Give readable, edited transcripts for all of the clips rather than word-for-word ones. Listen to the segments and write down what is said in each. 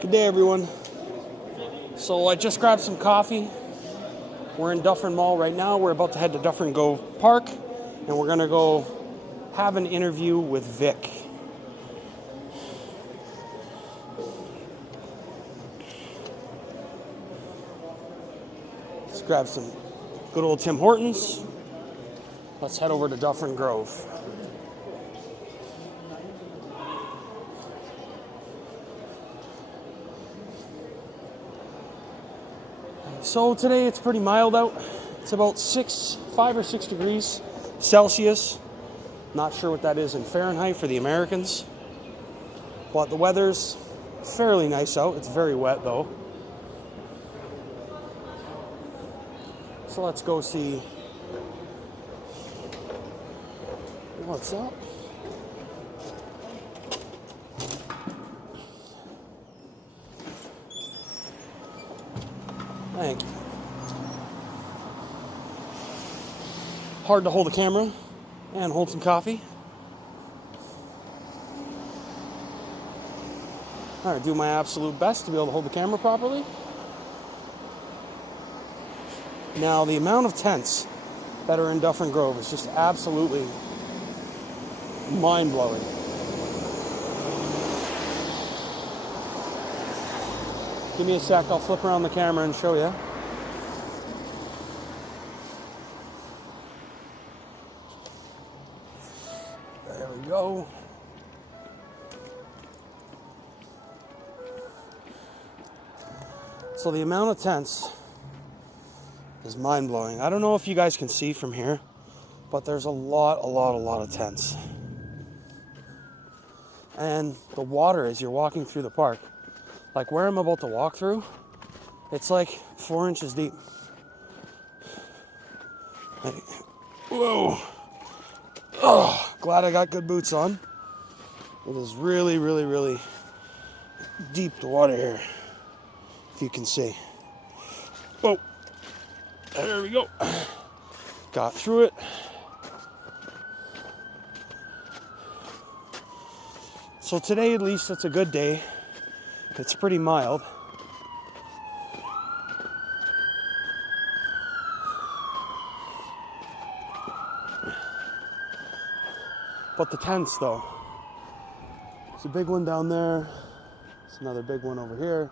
Good day, everyone. So I just grabbed some coffee. We're in Dufferin Mall right now. We're about to head to Dufferin Grove Park, and we're gonna go have an interview with Vic. Let's grab some good old Tim Hortons. Let's head over to Dufferin Grove. So today it's pretty mild out. It's about 5 or 6 degrees Celsius. Not sure what that is in Fahrenheit for the Americans. But the weather's fairly nice out. It's very wet though. So let's go see what's up. Thank you. Hard to hold the camera and hold some coffee. All right, do my absolute best to be able to hold the camera properly. Now, the amount of tents that are in Dufferin Grove is just absolutely mind-blowing. Give me a sec, I'll flip around the camera and show you. There we go. So the amount of tents is mind-blowing. I don't know if you guys can see from here, but there's a lot of tents. And the water as you're walking through the park, like where I'm about to walk through, it's like 4 inches deep. Like, whoa. Oh, glad I got good boots on. It is really deep, the water here, if you can see. Whoa. There we go. Got through it. So today, at least, it's a good day. It's pretty mild. But the tents, though. There's a big one down there. There's another big one over here.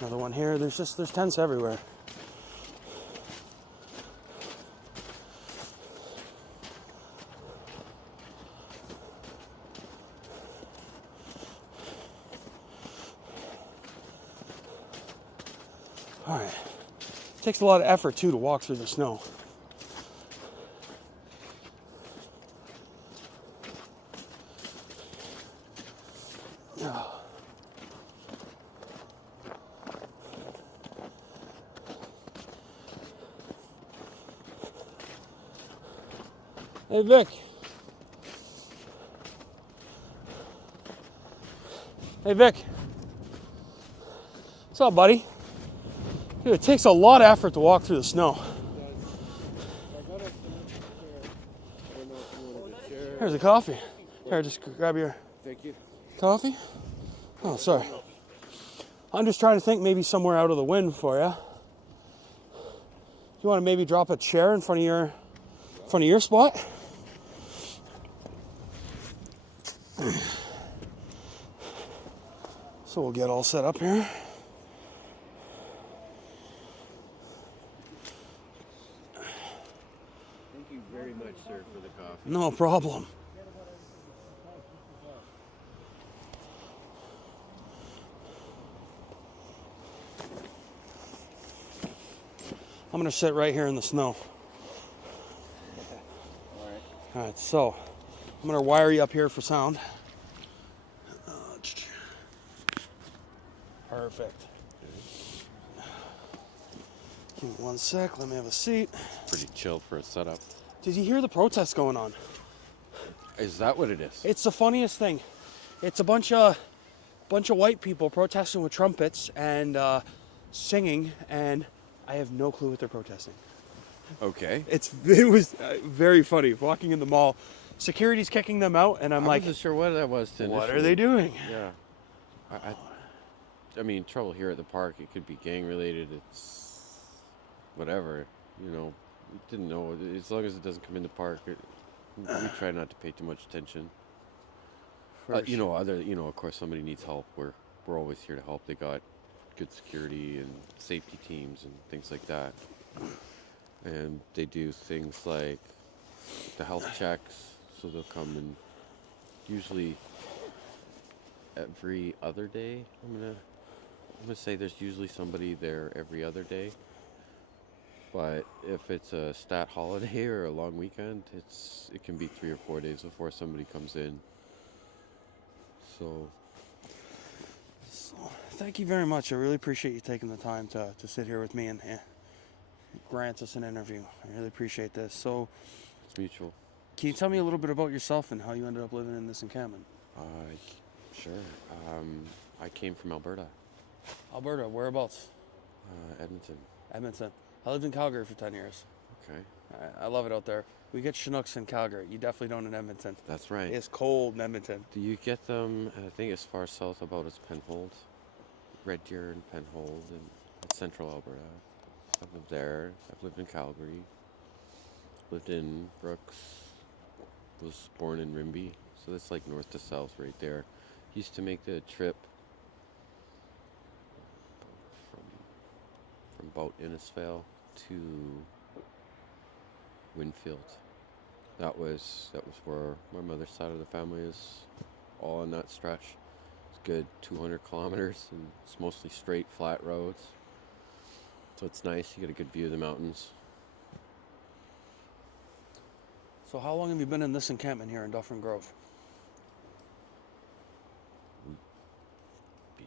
Another one here. There's tents everywhere. All right. It takes a lot of effort too to walk through the snow. Hey, Vic. Hey, Vic. What's up, buddy? Dude, it takes a lot of effort to walk through the snow. Here's a coffee. Here, just grab your coffee. Oh, sorry. I'm just trying to think maybe somewhere out of the wind for you. You want to maybe drop a chair in front of your spot? So we'll get all set up here. Thank you very much, sir, for the coffee. No problem. I'm going to sit right here in the snow. All right, so I'm going to wire you up here for sound. Perfect. Give me 1 sec, let me have a seat. Pretty chill for a setup. Did you hear the protests going on? Is that what it is? It's the funniest thing. It's a bunch of white people protesting with trumpets and singing, and I have no clue what they're protesting. Okay. It was very funny walking in the mall. security's kicking them out, and I'm I like, wasn't sure what that was. what are they doing? Yeah. I mean, trouble here at the park. It could be gang related. It's whatever. You know, we didn't know. As long as it doesn't come in the park, we try not to pay too much attention. You know, of course, somebody needs help. We're always here to help. They got good security and safety teams and things like that. And they do things like the health checks. So they'll come and usually every other day. I'm gonna say there's usually somebody there every other day. But if it's a stat holiday or a long weekend, it can be 3 or 4 days before somebody comes in. So thank you very much. I really appreciate you taking the time to sit here with me and grant us an interview. I really appreciate this. So, it's mutual. can you tell me a little bit about yourself and how you ended up living in this encampment? Sure. I came from Alberta. Alberta, whereabouts? Edmonton. Edmonton. I lived in Calgary for 10 years. Okay. I love it out there. We get Chinooks in Calgary. You definitely don't in Edmonton. That's right. It's cold in Edmonton. Do you get them, I think, as far south about as Penhold? Red Deer and Penhold in central Alberta. I've lived there. I've lived in Calgary. Lived in Brooks. Was born in Rimbey. So that's like north to south right there. Used to make the trip from about Innisfail to Winfield. That was where my mother's side of the family is, all on that stretch. It's good 200 kilometers, and it's mostly straight, flat roads. So it's nice. You get a good view of the mountains. So how long have you been in this encampment here in Dufferin Grove? Be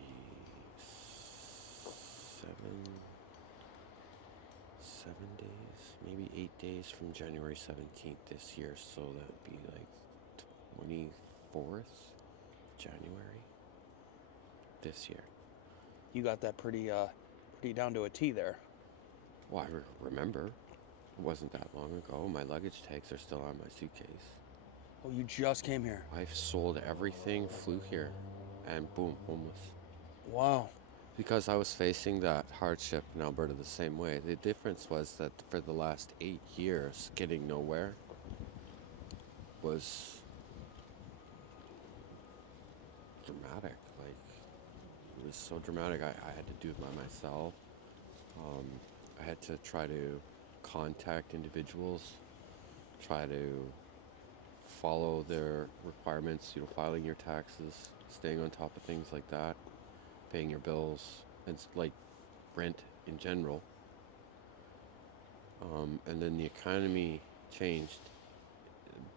7 days, maybe 8 days from January 17th this year. So that'd be like 24th January this year. You got that pretty down to a T there. Well, I remember. It wasn't that long ago. My luggage tags are still on my suitcase. Oh, you just came here. I've sold everything, flew here, and boom, homeless. Wow. Because I was facing that hardship in Alberta the same way. The difference was that for the last 8 years, getting nowhere was dramatic. Like, it was so dramatic. I had to do it by myself. I had to try to contact individuals, try to follow their requirements, filing your taxes, staying on top of things like that, paying your bills, and like rent in general. And then the economy changed.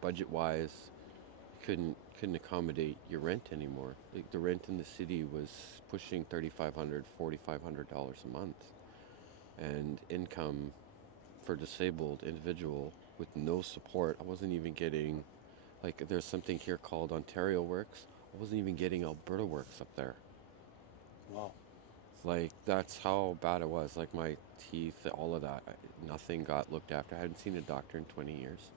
Budget-wise, couldn't accommodate your rent anymore. Like, the rent in the city was pushing $3,500, $4,500 a month, and income for disabled individual with no support. I wasn't even getting, like, there's something here called Ontario Works. I wasn't even getting Alberta Works up there. Wow. Like, that's how bad it was. Like, my teeth, all of that, nothing got looked after. I hadn't seen a doctor in 20 years.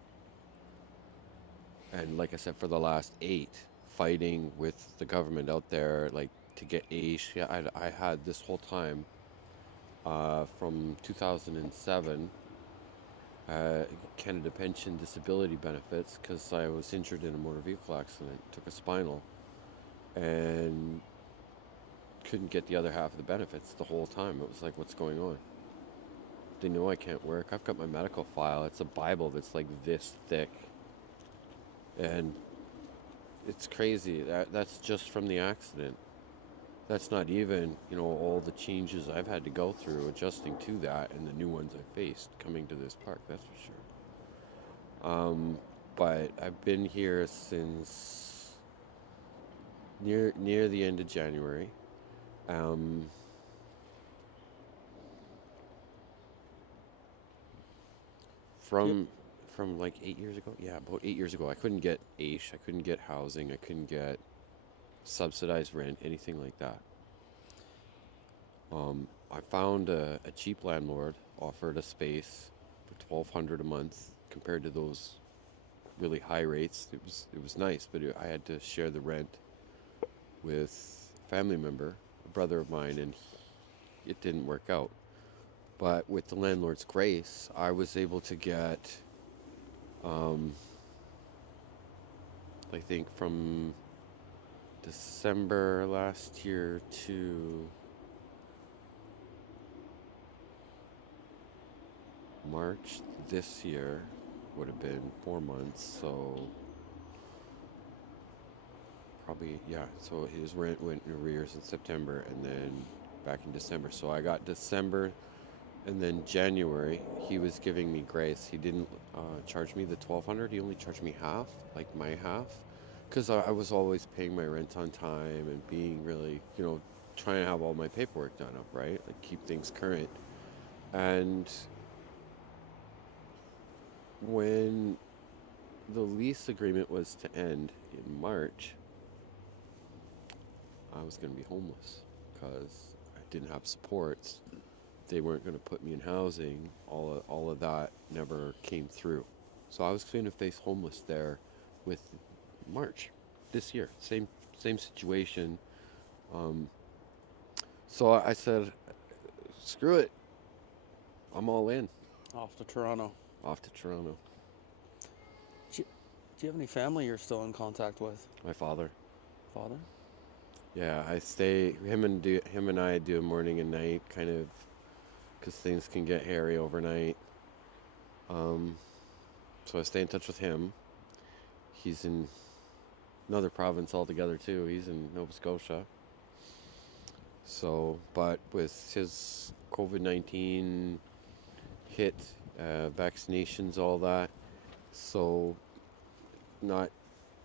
And like I said, for the last 8, fighting with the government out there, like, to get AISH. Yeah, I had this whole time, from 2007, Canada Pension Disability Benefits, because I was injured in a motor vehicle accident, took a spinal, and couldn't get the other half of the benefits the whole time. It was like, what's going on? They know I can't work. I've got my medical file. It's a Bible that's like this thick. And it's crazy. That's just from the accident. That's not even, all the changes I've had to go through adjusting to that and the new ones I faced coming to this park, that's for sure. But I've been here since near the end of January. From like 8 years ago, about 8 years ago, I couldn't get AISH, I couldn't get housing, I couldn't get subsidized rent, anything like that. I found a cheap landlord, offered a space for $1,200 a month, compared to those really high rates. It was nice, but I had to share the rent with a family member, a brother of mine, and it didn't work out. But with the landlord's grace, I was able to get, um, I think, from December last year to March this year would have been 4 months. So probably, yeah. So his rent went in arrears in September and then back in December. So I got December. And then January, he was giving me grace. He didn't charge me the 1,200. He only charged me half, like my half, because I was always paying my rent on time and being really, trying to have all my paperwork done up, right? Like keep things current. And when the lease agreement was to end in March, I was going to be homeless because I didn't have supports. They weren't going to put me in housing. All of that never came through. So I was going to face homeless there with March this year. Same situation. So I said, screw it. I'm all in. Off to Toronto. Off to Toronto. Do you have any family you're still in contact with? My father. Father? Yeah, I stay. Him and I do a morning and night kind of, because things can get hairy overnight. So I stay in touch with him. He's in another province altogether too. He's in Nova Scotia. So, but with his COVID-19 hit, vaccinations, all that, so not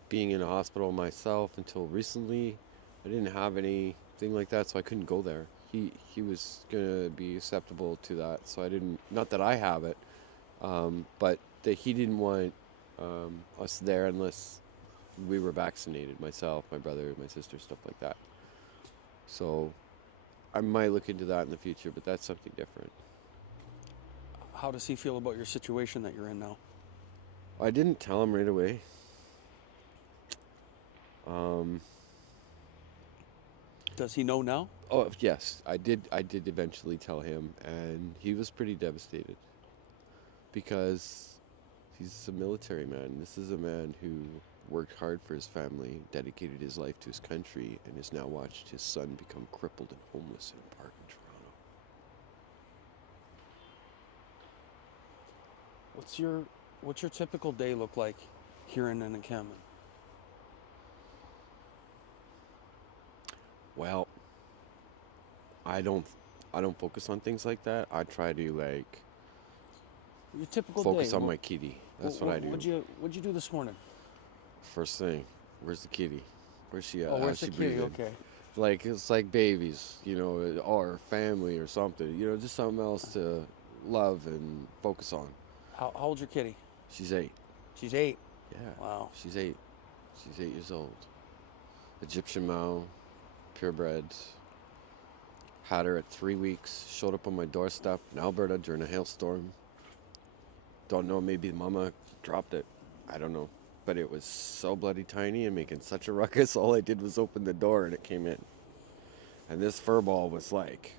being in a hospital myself until recently, I didn't have anything like that, so I couldn't go there. He was gonna be susceptible to that, so I didn't. Not that I have it, but that he didn't want us there unless we were vaccinated. Myself, my brother, my sister, stuff like that. So I might look into that in the future, but that's something different. How does he feel about your situation that you're in now? I didn't tell him right away. Does he know now? Oh yes, I did eventually tell him, and he was pretty devastated because he's a military man. This is a man who worked hard for his family, dedicated his life to his country, and has now watched his son become crippled and homeless in a park in Toronto. What's your typical day look like here in an encampment? Well, I don't focus on things like that. I try to Your typical focus day. on my kitty. That's what I do. What'd you do this morning? First thing, where's the kitty? Where's she at? Oh, where's How's the she kitty? breathing? Okay. Like it's like babies, or family or something. Just something else to love and focus on. How old's your kitty? She's 8. She's 8. Yeah. Wow. She's 8. She's 8 years old. Egyptian Mao, purebred. Had her at 3 weeks. Showed up on my doorstep in Alberta during a hailstorm. Don't know, maybe mama dropped it. I don't know. But it was so bloody tiny and making such a ruckus. All I did was open the door and it came in. And this fur ball was like,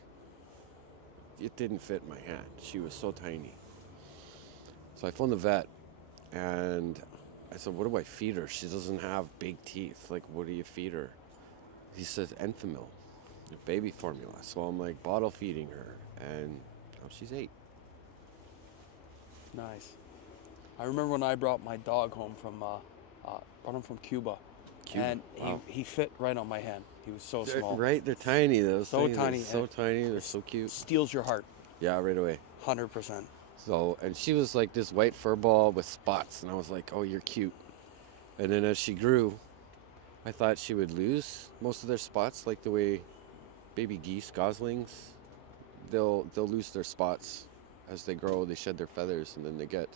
it didn't fit in my hand. She was so tiny. So I phoned the vet and I said, what do I feed her? She doesn't have big teeth. Like, what do you feed her? He says, Enfamil, baby formula. So I'm like bottle feeding her, and now she's 8. Nice. I remember when I brought my dog home brought him from Cuba. And wow. he fit right on my hand. He was so small. Right, they're tiny though. So tiny. So tiny, they're so cute. Steals your heart. Yeah, right away. 100%. So, and she was like this white fur ball with spots, and I was like, oh, you're cute. And then as she grew, I thought she would lose most of their spots, like the way baby geese, goslings, they'll lose their spots as they grow. They shed their feathers, and then they get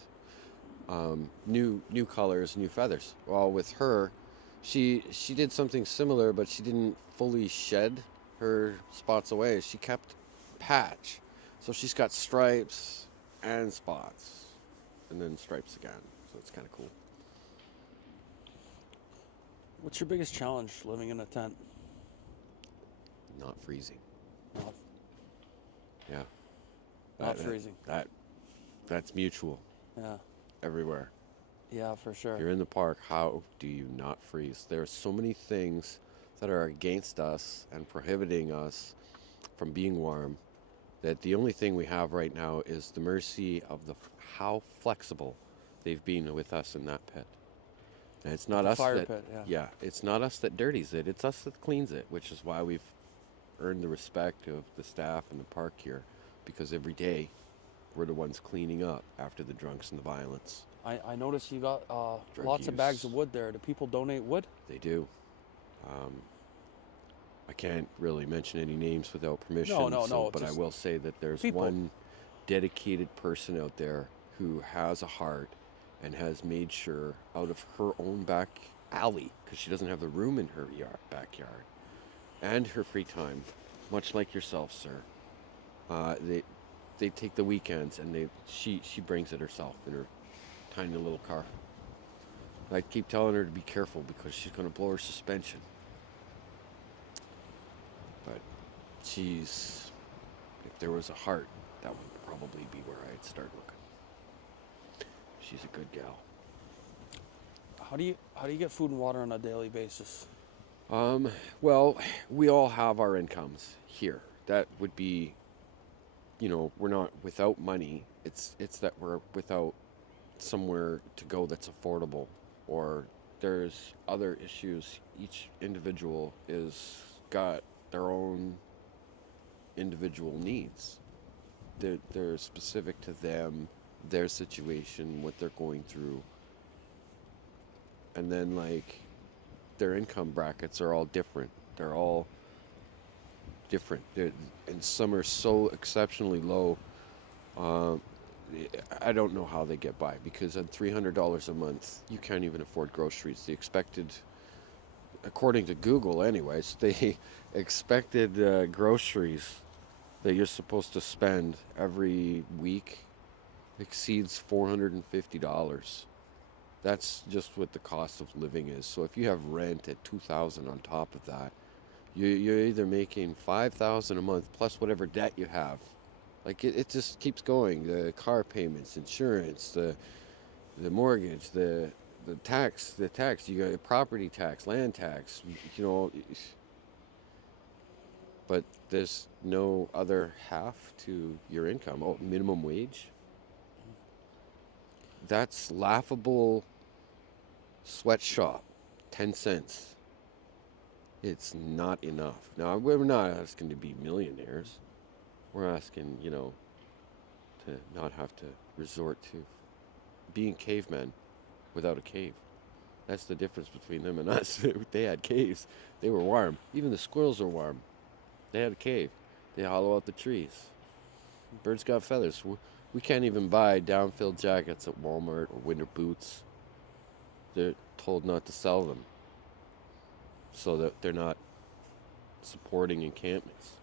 new colors, new feathers. Well, with her, she did something similar, but she didn't fully shed her spots away. She kept patch, so she's got stripes and spots, and then stripes again. So it's kind of cool. What's your biggest challenge living in a tent? Not freezing. Not, Yeah. not freezing. That's mutual Yeah. everywhere. Yeah, for sure. If you're in the park, how do you not freeze? There are so many things that are against us and prohibiting us from being warm that the only thing we have right now is the mercy of how flexible they've been with us in that pit. And it's not The us fire that pit, yeah. yeah, it's not us that dirties it. It's us that cleans it, which is why we've earned the respect of the staff and the park here, because every day we're the ones cleaning up after the drunks and the violence. I noticed you got Drug lots of bags use. of wood there. Do people donate wood? They do. Um, I can't really mention any names without permission. No. But I will say that there's people. one dedicated person out there who has a heart and has made sure out of her own back alley, because she doesn't have the room in her backyard, and her free time, much like yourself, sir. They take the weekends and she brings it herself in her tiny little car. I keep telling her to be careful because she's going to blow her suspension. But if there was a heart, that would probably be where I'd start looking. She's a good gal. How do you get food and water on a daily basis? Well, we all have our incomes here. That would be, we're not without money. It's that we're without somewhere to go that's affordable, or there's other issues. Each individual is got their own individual needs. They're specific to them, their situation, what they're going through. And then their income brackets are all different. They're all different. And some are so exceptionally low. I don't know how they get by, because at $300 a month, you can't even afford groceries. The expected, according to Google anyways, the expected groceries that you're supposed to spend every week exceeds $450. That's just what the cost of living is. So if you have rent at $2,000 on top of that, you're either making $5,000 a month plus whatever debt you have. It just keeps going. The car payments, insurance, the mortgage, the tax, you got property tax, land tax, but there's no other half to your income. Oh, minimum wage? That's laughable. Sweatshop, 10 cents. It's not enough. Now, we're not asking to be millionaires. We're asking, to not have to resort to being cavemen without a cave. That's the difference between them and us. They had caves. They were warm. Even the squirrels are warm. They had a cave. They hollow out the trees. Birds got feathers. We can't even buy down-filled jackets at Walmart or winter boots. They're told not to sell them, so that they're not supporting encampments.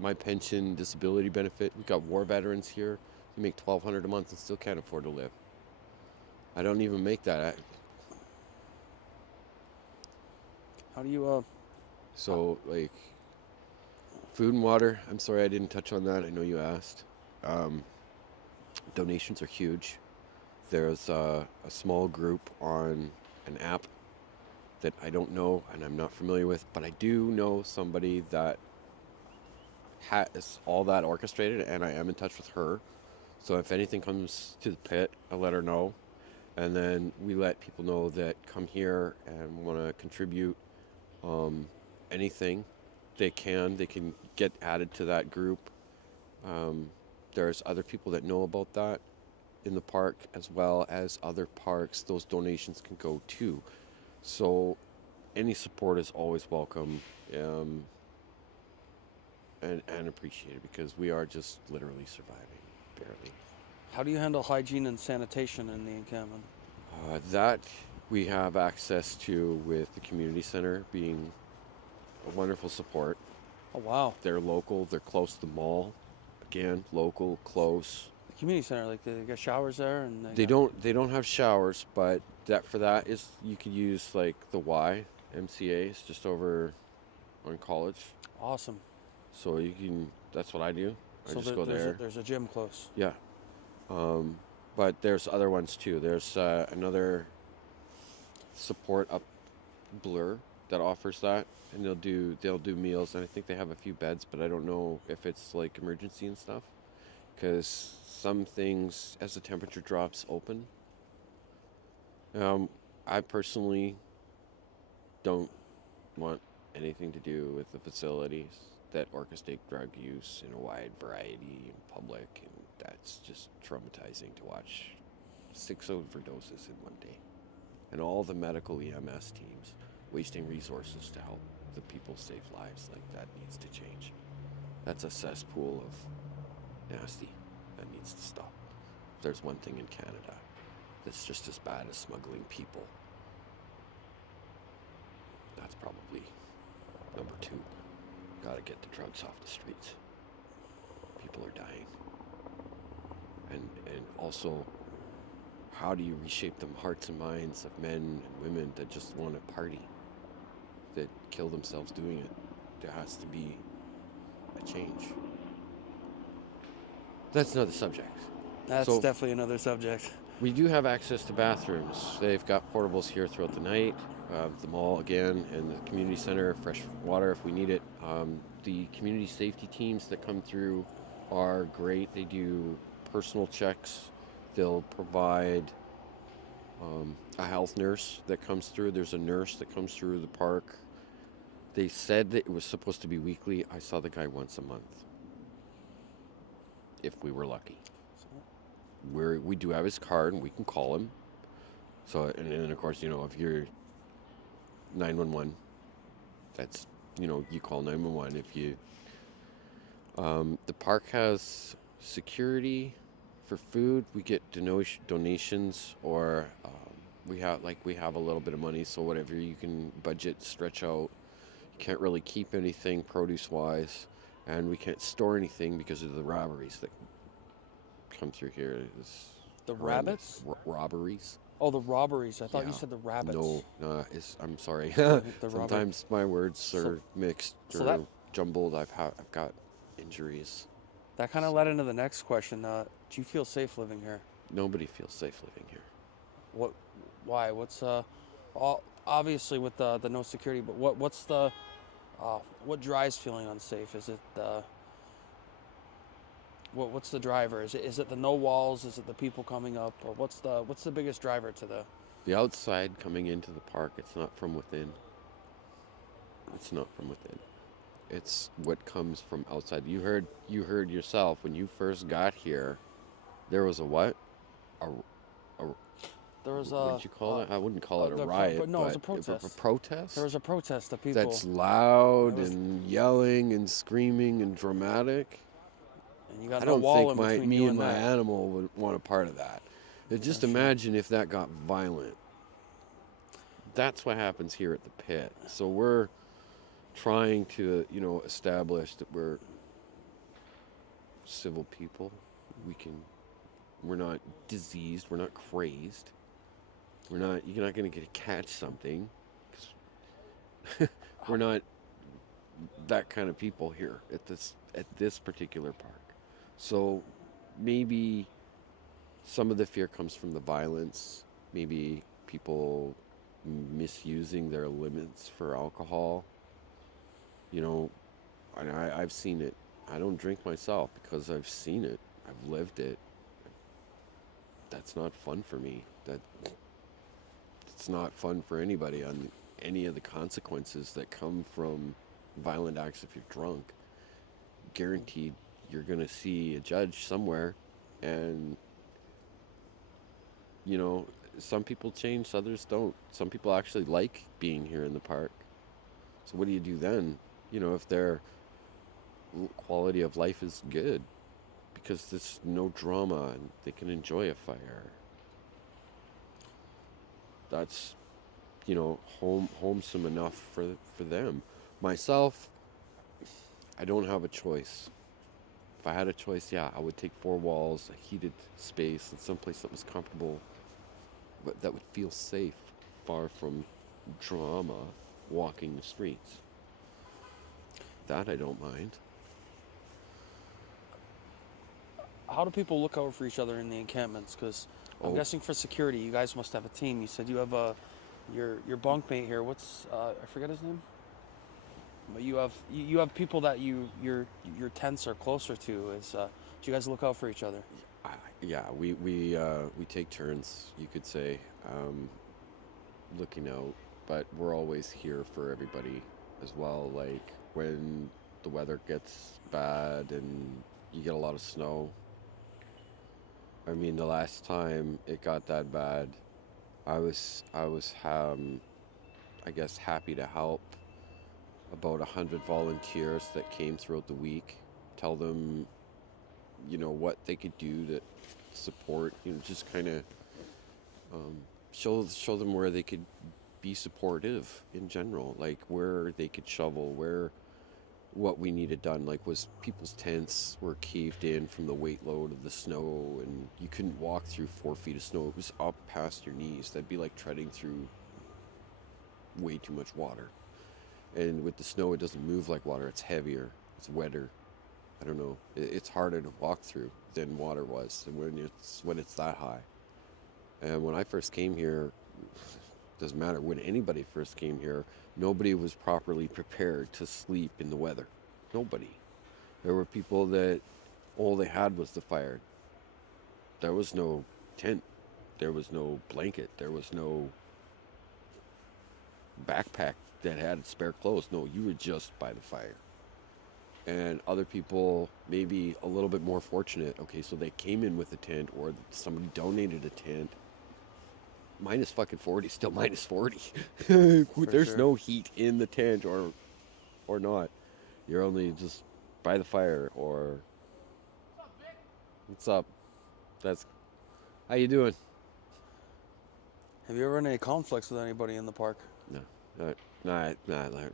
My pension, disability benefit. We've got war veterans here. You make $1,200 a month and still can't afford to live. I don't even make that. How do you So food and water. I'm sorry I didn't touch on that. I know you asked. Donations are huge. There's a small group on an app that I don't know and I'm not familiar with, but I do know somebody that has all that orchestrated, and I am in touch with her. So if anything comes to the pit, I let her know, and then we let people know that come here and want to contribute anything they can get added to that group. There's other people that know about that in the park, as well as other parks. Those donations can go to. So any support is always welcome, and appreciated, because we are just literally surviving, barely. how do you handle hygiene and sanitation in the encampment? That we have access to with the community center being a wonderful support. Oh wow. They're local. They're close to the mall. Again, local, close. The community center, they got showers there, and They don't have showers, but That for that is you could use like the YMCA's just over on College. Awesome. So you can. That's what I do. I So just go there. there's a gym close. Yeah. But there's other ones too. There's another support up Blur that offers that, and they'll do meals, and I think they have a few beds, but I don't know if it's like emergency and stuff, because some things as the temperature drops open. I personally don't want anything to do with the facilities that orchestrate drug use in a wide variety in public, and that's just traumatizing to watch 6 overdoses in one day. And all the medical EMS teams wasting resources to help the people save lives, like that needs to change. That's a cesspool of nasty that needs to stop. If there's one thing in Canada that's just as bad as smuggling people, that's probably number 2. Gotta get the drugs off the streets. People are dying. And also, how do you reshape the hearts and minds of men and women that just want to party, that kill themselves doing it? There has to be a change. That's another subject. That's So definitely another subject. we do have access to bathrooms. They've got portables here throughout the night. The mall again, and the community center, fresh water if we need it. The community safety teams that come through are great. They do personal checks. They'll provide a health nurse that comes through. There's a nurse that comes through the park. They said that it was supposed to be weekly. I saw the guy once a month, if we were lucky. We do have his card, and we can call him. So, and then of course, if you're 911, that's, you call 911 if you. The park has security for food. We get donations, or we have a little bit of money, so whatever you can budget, stretch out. You can't really keep anything produce wise, and we can't store anything because of the robberies that come through here. The rabbits? Robberies. Oh, the robberies. I thought you Yeah. said the rabbits. No, I'm sorry. The Sometimes my words are mixed or jumbled. I've got injuries. That kind of led into the next question. Do you feel safe living here? Nobody feels safe living here. What? Why? What's obviously with the no security, but what's the what drives feeling unsafe? Is it the what's the driver? Is it the no walls? Is it the people coming up? Or what's the biggest driver to the outside coming into the park? It's not from within. It's not from within. It's what comes from outside. You heard yourself when you first got here. There was a what? There was what did you call it? I wouldn't call it a riot. But no, it was a protest. A protest? There was a protest of people. That's loud and yelling and screaming and dramatic. And you got I no don't wall think in between me you and my that. animal would want a part of that. Just imagine if that got violent. That's what happens here at the pit. So we're trying to, establish that we're civil people. We're not diseased. We're not crazed. You're not going to catch something. We're not that kind of people here at this particular park. So maybe some of the fear comes from the violence. Maybe people misusing their limits for alcohol. I've seen it. I don't drink myself because I've seen it. I've lived it. That's not fun for me. It's not fun for anybody on any of the consequences that come from violent acts if you're drunk. Guaranteed you're going to see a judge somewhere, and some people change, others don't. Some people actually like being here in the park. So what do you do then? If their quality of life is good, because there's no drama and they can enjoy a fire. That's, wholesome enough for them. Myself, I don't have a choice. If I had a choice, I would take 4 walls, a heated space, and someplace that was comfortable, but that would feel safe, far from drama, walking the streets. That I don't mind. How do people look out for each other in the encampments? Because I'm Oh, guessing for security, you guys must have a team. You said you have your bunkmate here. What's I forget his name. But you have people that your tents are closer to. Is do you guys look out for each other? yeah, we take turns, you could say, um, looking out, but we're always here for everybody as well. Like when the weather gets bad and you get a lot of snow. I mean, the last time it got that bad, I was I guess happy to help about 100 volunteers that came throughout the week. Tell them, what they could do to support. Just kind of um, show them where they could be supportive in general, like where they could shovel, where what we needed done. Like was people's tents were caved in from the weight load of the snow, and you couldn't walk through 4 feet of snow. It was up past your knees. That'd be like treading through way too much water. And with the snow, it doesn't move like water. It's heavier. It's wetter. I don't know. It's harder to walk through than water was when it's that high. And when I first came here, doesn't matter when anybody first came here, nobody was properly prepared to sleep in the weather. Nobody. There were people that all they had was the fire. There was no tent. There was no blanket. There was no backpack that had spare clothes. No, you were just by the fire. And other people maybe a little bit more fortunate. Okay, so they came in with a tent, or somebody donated a tent. Minus fucking 40, still minus 40. There's Sure. no heat in the tent, or not. You're only just by the fire. Or what's up? That's how you doing? Have you ever had any conflicts with anybody in the park? No, not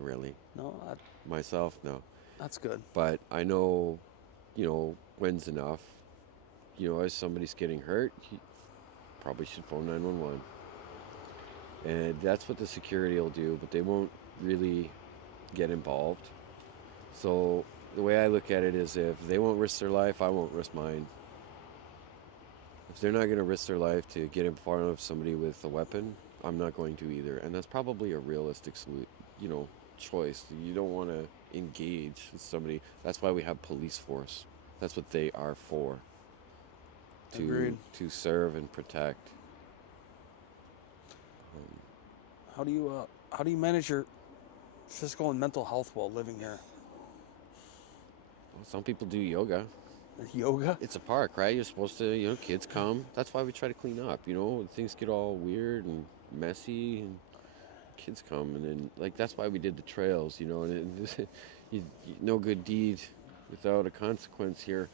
really. No, Myself, no. that's good. But I know, when's enough. If somebody's getting hurt, you probably should phone 911. And that's what the security will do, but they won't really get involved. So the way I look at it is, if they won't risk their life, I won't risk mine. If they're not going to risk their life to get in front of somebody with a weapon, I'm not going to either. And that's probably a realistic choice. You don't want to engage with somebody. That's why we have police force. That's what they are for. Agreed. To serve and protect. How do you manage your physical and mental health while living here? Well, some people do yoga. Yoga? It's a park, right? You're supposed to, kids come. That's why we try to clean up, things get all weird and messy, and kids come. And then, that's why we did the trails, and no good deed without a consequence here.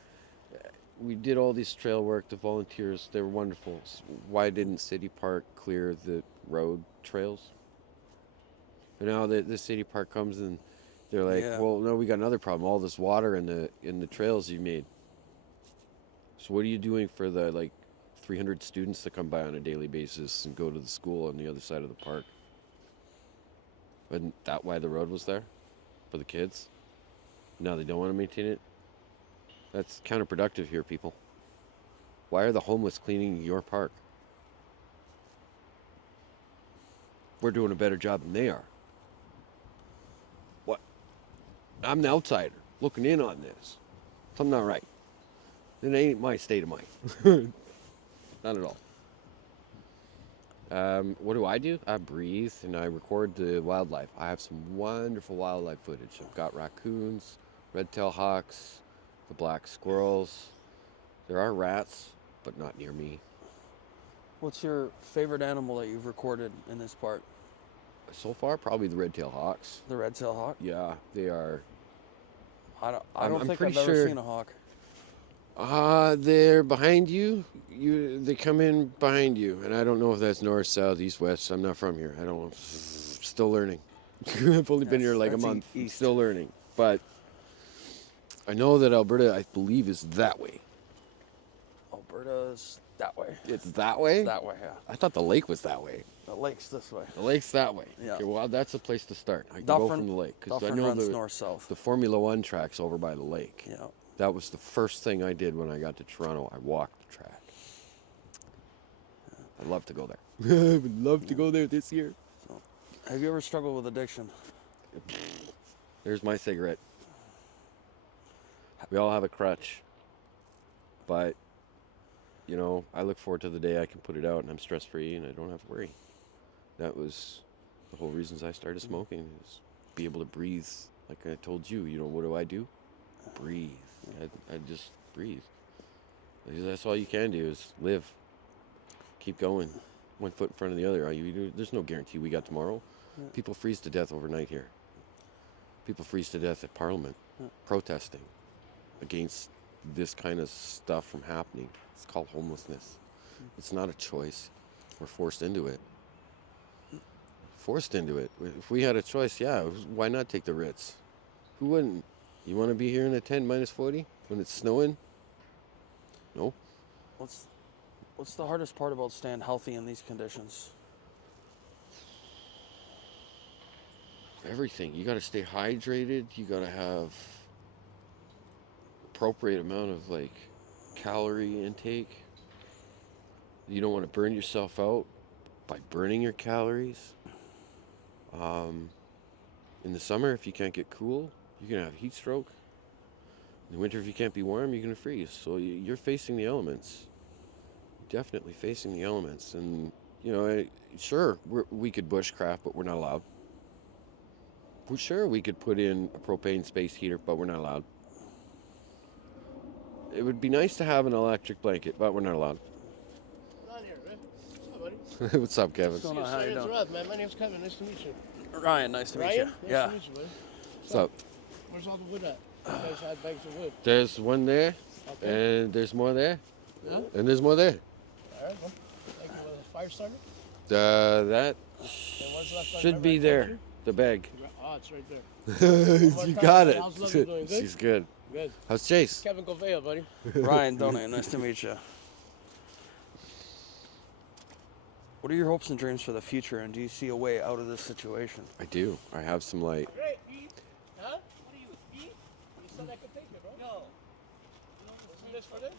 We did all this trail work, the volunteers, they were wonderful. Why didn't City Park clear the road trails? And now the City Park comes and they're like, Yeah. well, no, we got another problem. All this water in the trails you made. So what are you doing for the 300 students that come by on a daily basis and go to the school on the other side of the park? Wasn't that why the road was there? For the kids? Now they don't want to maintain it? That's counterproductive here, people. Why are the homeless cleaning your park? We're doing a better job than they are. What? I'm the outsider looking in on this. Something not right. It ain't my state of mind. Not at all. What do? I breathe and I record the wildlife. I have some wonderful wildlife footage. I've got raccoons, red-tailed hawks, the black squirrels. There are rats, but not near me. What's your favorite animal that you've recorded in this park? So far, probably the red-tailed hawks. The red-tailed hawk? Yeah, they are. I don't I'm think pretty I've ever sure- seen a hawk. They're behind you. They come in behind you, and I don't know if that's north, south, east, west. I'm not from here. I don't. Still learning. I've only been here like a That's month. east. Still learning, but I know that Alberta, I believe, is that way. Alberta's That way. It's that way? It's that way, yeah. I thought the lake was that way. The lake's this way. The lake's that way. Yeah. Okay, well, that's a place to start. I can Dufferin, go from the lake. Because I Dufferin know runs north-south. the Formula One track's over by the lake. Yeah. That was the first thing I did when I got to Toronto. I walked the track. I'd love to go there. I would love to go there this year. So, have you ever struggled with addiction? There's my cigarette. We all have a crutch. But, you know, I look forward to the day I can put it out and I'm stress-free and I don't have to worry. That was the whole reasons I started smoking, is be able to breathe. Like I told you, what do I do? Breathe. I just breathe. Because that's all you can do is live. Keep going. One foot in front of the other. There's no guarantee we got tomorrow. Yeah. People freeze to death overnight here. People freeze to death at Parliament, protesting against this kind of stuff from happening. It's called homelessness. It's not a choice. We're forced into it. Forced into it. If we had a choice, yeah, why not take the Ritz? Who wouldn't? You want to be here in a tent minus 40 when it's snowing? No. What's the hardest part about staying healthy in these conditions? Everything. You got to stay hydrated. You got to have appropriate amount of calorie intake. You don't want to burn yourself out by burning your calories. In the summer, if you can't get cool, you're going to have heat stroke. In the winter, if you can't be warm, you're going to freeze. So you're facing the elements. Definitely facing the elements. And, sure, we could bushcraft, but we're not allowed. Well, sure, we could put in a propane space heater, but we're not allowed. It would be nice to have an electric blanket, but we're not allowed. Not here, man. What's up, buddy? What's up, Kevin? What's going on? How you doing? Rod, man. My name's Kevin. Nice to meet you. Ryan, nice to meet Ryan? you. Nice Yeah. to meet you, buddy. What's up? Where's all the wood at? You guys had bags of wood. There's one there, Okay. and there's more there, Yeah? and there's more there. All right, well, thank you. A fire starter? That And what's left on should my be right there. country? The bag. Oh, it's right there. You time. got it. How's Lovey doing? Good? She's good. Good. How's Chase? Kevin Govea, buddy. Ryan Donate, nice to meet you. What are your hopes and dreams for the future, and do you see a way out of this situation? I do. I have some light. Great, Pete. Huh? What are you, a thief? You said I could take it, bro. No. Isn't this for this?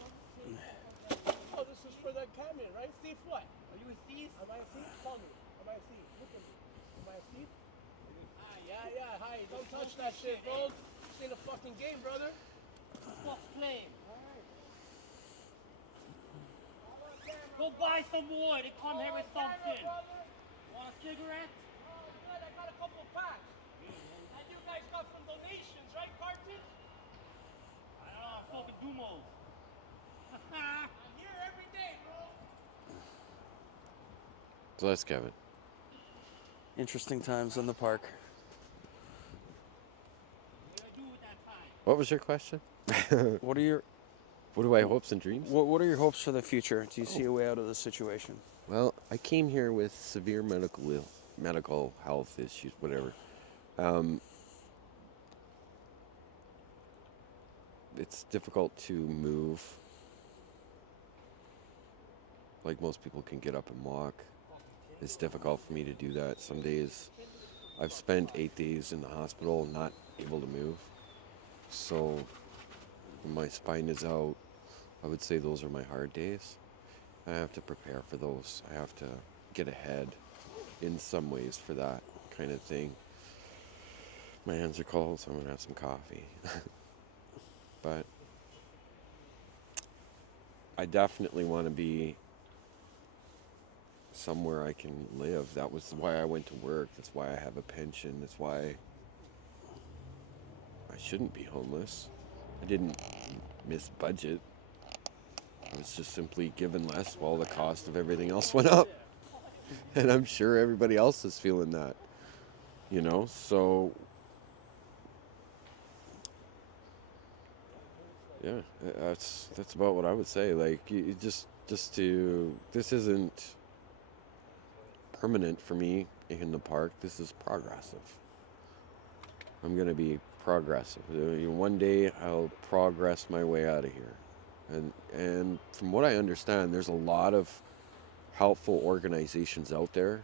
Oh, this is for the encampment, right? Thief what? Are you a thief? Am I a thief? Call me. Am I a thief? Look at me. Am I a thief? Ah, yeah. Hi. Don't touch that shit, bro. This ain't a fucking game, brother. Fuck flame. Go buy some wood and come here with something. Want a cigarette? Good, I got a couple packs. And you guys got from donations, right, Carton? I don't know, fucking Dumos. I'm here every day, bro. Bless Kevin. Interesting times in the park. What do I do with that time? What was your question? What are your What are my hopes and dreams? what are your hopes for the future? Do you see a way out of this situation? Well, I came here with severe medical health issues, whatever. It's difficult to move. Like most people can get up and walk. It's difficult for me to do that. Some days I've spent 8 days in the hospital not able to move. So when my spine is out, I would say those are my hard days. I have to prepare for those. I have to get ahead in some ways for that kind of thing. My hands are cold, so I'm gonna have some coffee. But I definitely want to be somewhere I can live. That was why I went to work. That's why I have a pension. That's why I shouldn't be homeless. I didn't miss budget. I was just simply given less while the cost of everything else went up. And I'm sure everybody else is feeling that. So yeah, that's about what I would say. Like, you just to, this isn't permanent for me in the park. This is progressive. I'm gonna be progressive. One day I'll progress my way out of here. And from what I understand, there's a lot of helpful organizations out there.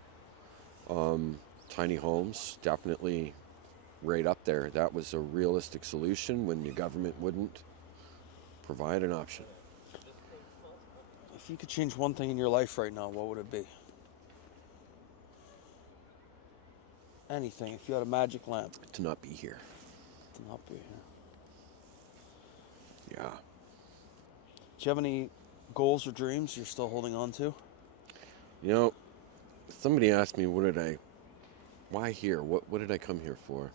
Tiny homes, definitely right up there. That was a realistic solution when the government wouldn't provide an option. If you could change one thing in your life right now, what would it be? Anything. If you had a magic lamp To not be here. to not be here. Yeah. Do you have any goals or dreams you're still holding on to? You know, somebody asked me, why here? What did I come here for?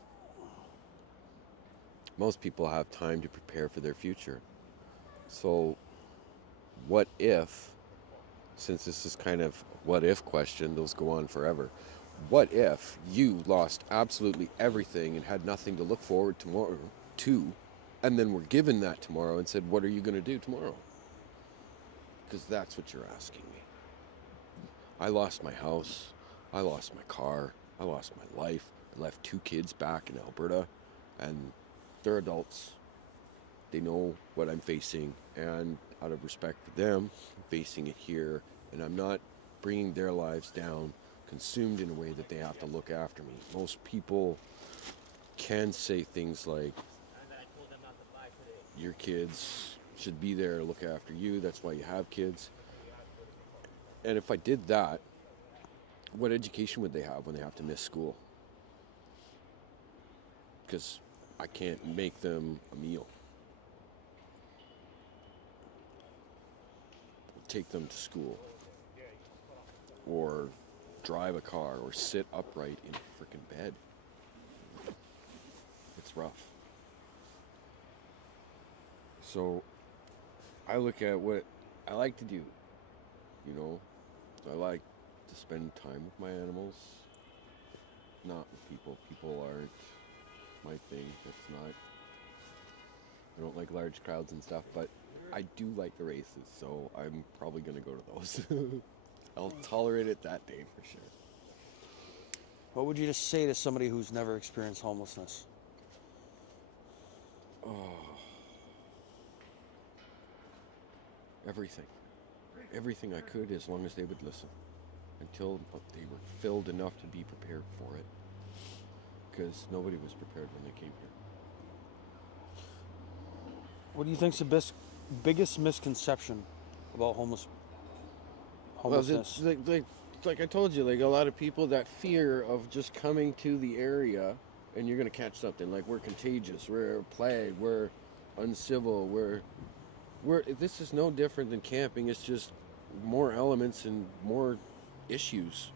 Most people have time to prepare for their future. So, what if, since this is kind of what if question, those go on forever. What if you lost absolutely everything and had nothing to look forward to, and then were given that tomorrow and said, what are you going to do tomorrow? Because that's what you're asking me. I lost my house. I lost my car. I lost my life. I left 2 kids back in Alberta, and they're adults. They know what I'm facing, and out of respect for them, I'm facing it here, and I'm not bringing their lives down, consumed in a way that they have to look after me. Most people can say things like, your kids should be there to look after you, that's why you have kids. And if I did that, what education would they have when they have to miss school? Because I can't make them a meal. Take them to school. Or drive a car, or sit upright in a freaking bed. It's rough. So I look at what I like to do. You know, I like to spend time with my animals, not with people. People aren't my thing. That's not. I don't like large crowds and stuff, but I do like the races, so I'm probably going to go to those. I'll tolerate it that day for sure. What would you just say to somebody who's never experienced homelessness? Oh, everything. Everything I could, as long as they would listen. Until they were filled enough to be prepared for it. Because nobody was prepared when they came here. What do you think's the biggest misconception about homelessness? Like I told you, like a lot of people, that fear of just coming to the area and you're going to catch something. Like, we're contagious, we're plague, we're uncivil, this is no different than camping. It's just more elements and more issues.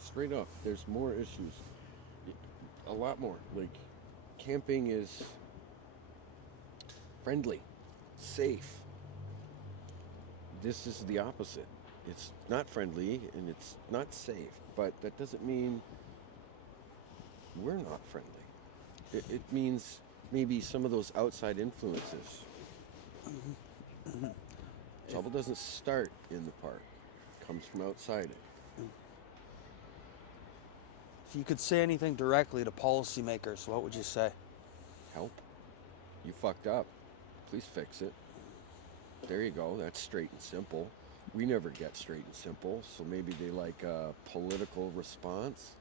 Straight up, there's more issues. A lot more. Like, camping is friendly, safe. This is the opposite. It's not friendly and it's not safe, but that doesn't mean we're not friendly. It means maybe some of those outside influences. Trouble doesn't start in the park. It comes from outside it. If you could say anything directly to policymakers, what would you say? Help. You fucked up. Please fix it. There you go. That's straight and simple. We never get straight and simple, so maybe they like a political response.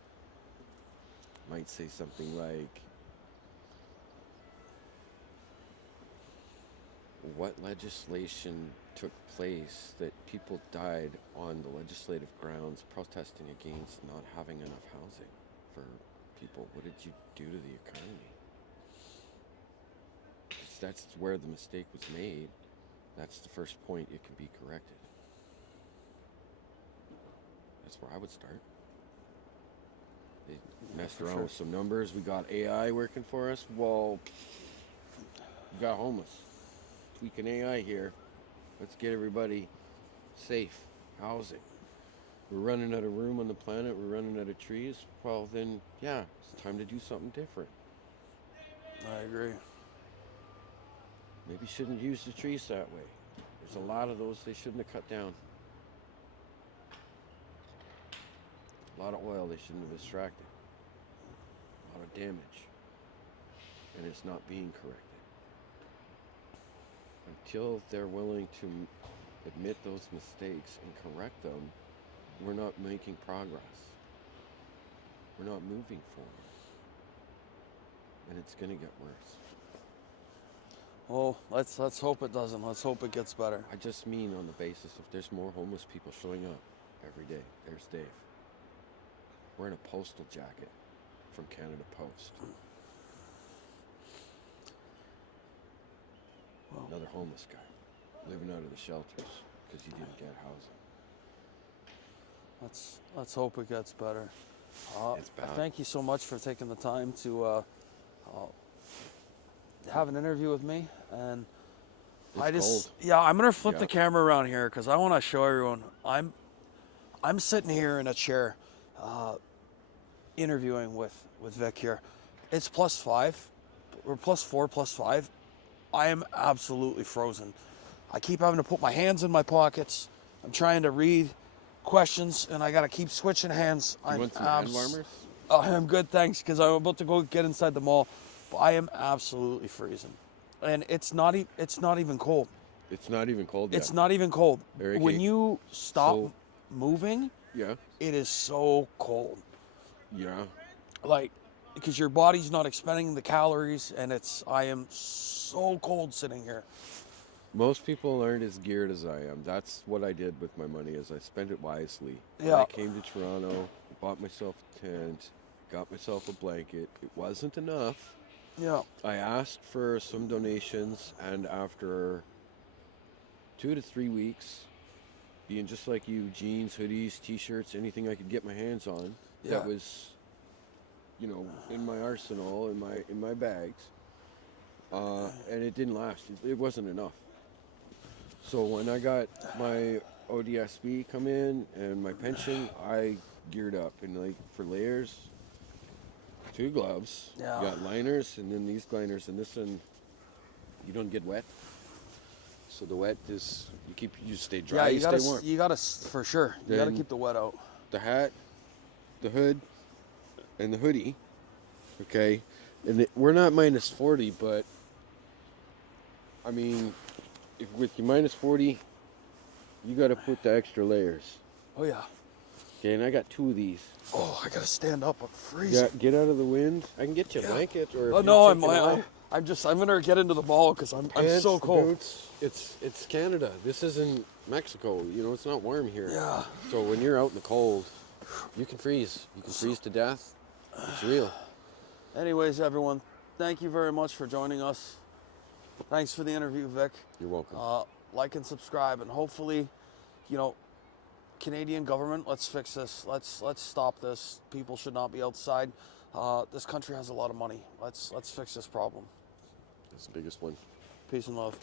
Might say something like, what legislation took place that people died on the legislative grounds protesting against not having enough housing for people? What did you do to the economy? 'Cause that's where the mistake was made. That's the first point it can be corrected. That's where I would start. They messed around with some numbers. We got AI working for us. Well, we got homeless. Tweaking AI here. Let's get everybody safe housing. We're running out of room on the planet. We're running out of trees. Well, then, yeah, it's time to do something different. I agree. Maybe shouldn't use the trees that way. There's a lot of those they shouldn't have cut down. A lot of oil they shouldn't have extracted. A lot of damage. And it's not being corrected. until they're willing to admit those mistakes and correct them, we're not making progress. We're not moving forward. And it's going to get worse. Well, let's hope it doesn't. Let's hope it gets better. I just mean on the basis if there's more homeless people showing up every day. There's Dave. Wearing a postal jacket from Canada Post. Well, another homeless guy living out of the shelters because he didn't get housing. Let's hope it gets better. It's bad. Thank you so much for taking the time to have an interview with me. And It's cold. yeah, I'm gonna flip Yeah. the camera around here because I want to show everyone. I'm sitting here in a chair, interviewing with Vic here. It's +5, or +4, +5. I am absolutely frozen. I keep having to put my hands in my pockets. I'm trying to read questions, and I gotta keep switching hands. You want some hand warmers? I'm good, thanks, because I'm about to go get inside the mall. But I am absolutely freezing, and it's not even cold. It's not even cold yet. It's not even cold. Eric, When you stop so- moving, Yeah. it is so cold. Yeah. Like, because your body's not expending the calories, and I am so cold sitting here. Most people aren't as geared as I am. That's what I did with my money, is I spent it wisely. Yeah. I came to Toronto, bought myself a tent, got myself a blanket. It wasn't enough. Yeah. I asked for some donations, and after 2 to 3 weeks, being just like you, jeans, hoodies, t-shirts, anything I could get my hands on, Yeah. that was, in my arsenal, in my bags, and it didn't last. It wasn't enough. So when I got my ODSP come in and my pension, I geared up, and like for layers, 2 gloves, Yeah. you got liners, and then these liners, and this one, you don't get wet. So the wet is, you stay dry, Yeah, you stay warm. you gotta for sure. You gotta Then- keep the wet out. The hat, the hood, and the hoodie, okay? And we're not minus 40, but, I mean, if with your minus 40, you gotta put the extra layers. Oh yeah. Okay, and I got 2 of these. Oh, I gotta stand up. I'm freezing. Get out of the wind. I can get you a Yeah. blanket, or if Oh you're no, taking it off, I'm gonna get into the mall because I'm pants, so cold. boots. It's Canada. This isn't Mexico. It's not warm here. Yeah. So when you're out in the cold, you can freeze. You can freeze to death. It's real. Anyways, everyone, thank you very much for joining us. Thanks for the interview, Vic. You're welcome. Like and subscribe, and hopefully, Canadian government, let's fix this. Let's stop this. People should not be outside. This country has a lot of money. Let's fix this problem. It's the biggest one. Peace and love.